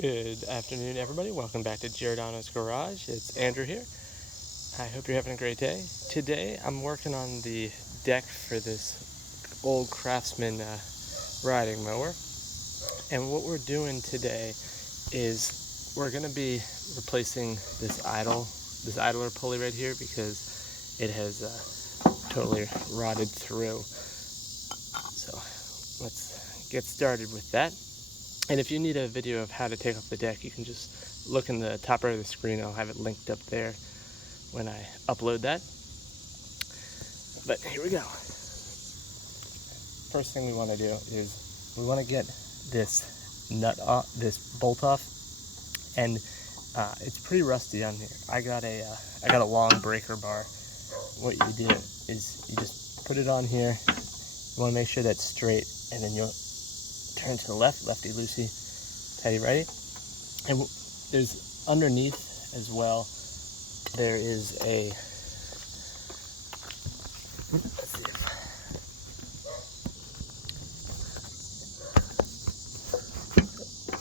Good afternoon, everybody. Welcome back to Giordano's Garage. It's Andrew here. I hope you're having a great day. Today, I'm working on the deck for this old Craftsman riding mower. And what we're doing today is we're going to be replacing this idler pulley right here because it has totally rotted through. So let's get started with that. And if you need a video of how to take off the deck, you can just look in the top right of the screen. I'll have it linked up there when I upload that. But here we go. First thing we want to do is we want to get this nut off, this bolt off, and it's pretty rusty on here. I got a long breaker bar. What you do is you just put it on here. You want to make sure that's straight, and then you'll turn to the left, lefty-loosey, tighty-righty. And there's underneath as well, there is a, let's see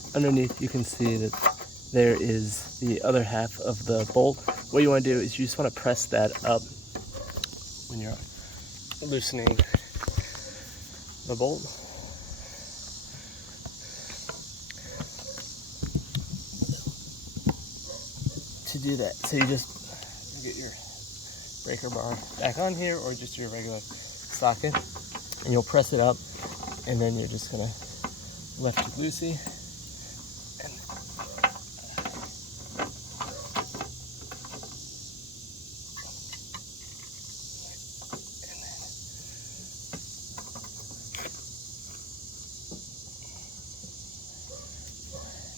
if, underneath you can see that there is the other half of the bolt. What you want to do is you just want to press that up when you're loosening the bolt. To do that, so you just get your breaker bar back on here, or just your regular socket, and you'll press it up, and then you're just gonna lefty-loosey, and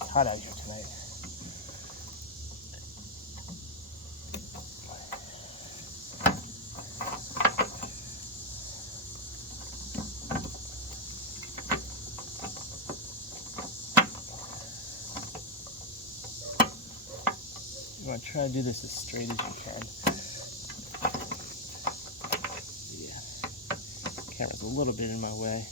it's hot out here tonight. You want to try to do this as straight as you can. Yeah, camera's a little bit in my way.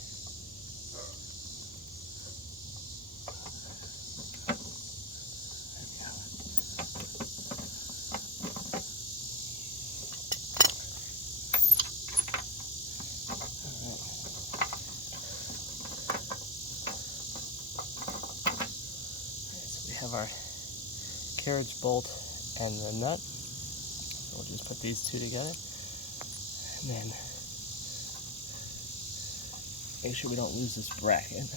Have our carriage bolt and the nut. So we'll just put these two together, and then make sure we don't lose this bracket.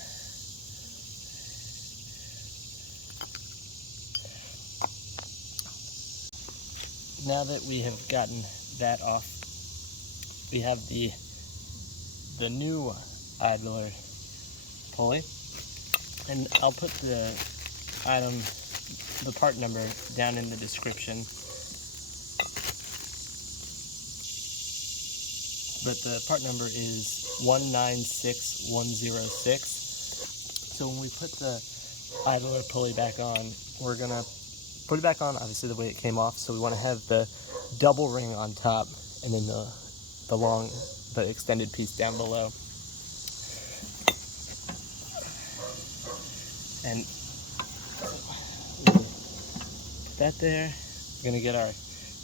Now that we have gotten that off, we have the new idler pulley, and I'll put the part number down in the description. But the part number is 196106. So when we put the idler pulley back on, we're gonna put it back on obviously the way it came off. So we want to have the double ring on top, and then the extended piece down below. And that there, we're gonna get our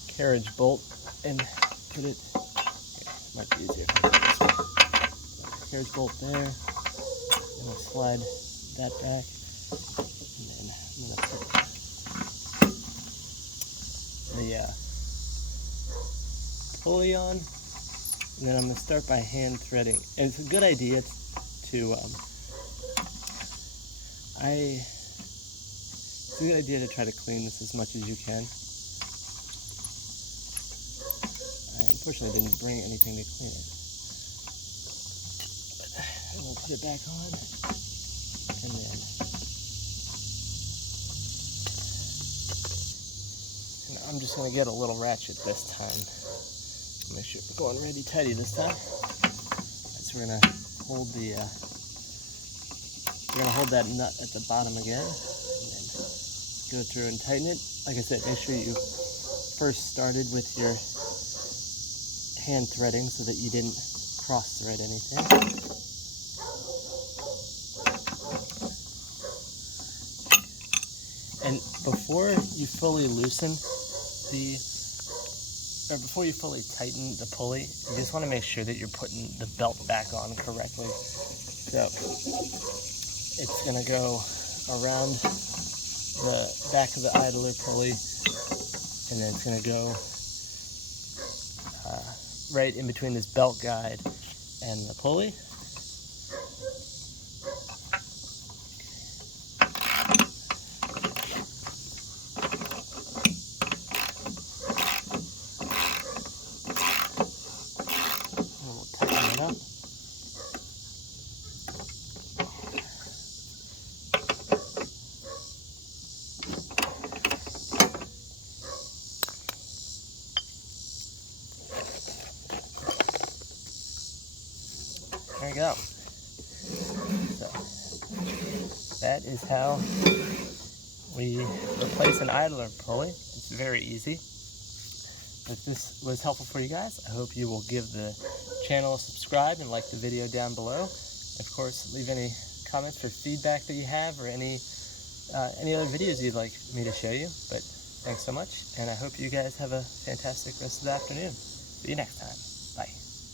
carriage bolt and put it, might be easier. Carriage bolt there, and we'll slide that back, and then I'm gonna put the pulley on, and then I'm gonna start by hand threading. And it's a good idea to it's a good idea to try to clean this as much as you can. I unfortunately didn't bring anything to clean it. But we'll put it back on, and I'm just going to get a little ratchet this time. Make sure we're going ready tighty this time. So we're going to hold that nut at the bottom again. Go through and tighten it. Like I said, make sure you first started with your hand threading so that you didn't cross thread anything. And before you fully loosen before you fully tighten the pulley, you just want to make sure that you're putting the belt back on correctly. So it's going to go around the back of the idler pulley, and then it's going to go right in between this belt guide and the pulley. And we'll tighten it up. There you go. So that is how we replace an idler pulley. It's very easy. If this was helpful for you guys, I hope you will give the channel a subscribe and like the video down below. Of course, leave any comments or feedback that you have, or any other videos you'd like me to show you. But thanks so much, and I hope you guys have a fantastic rest of the afternoon. See you next time.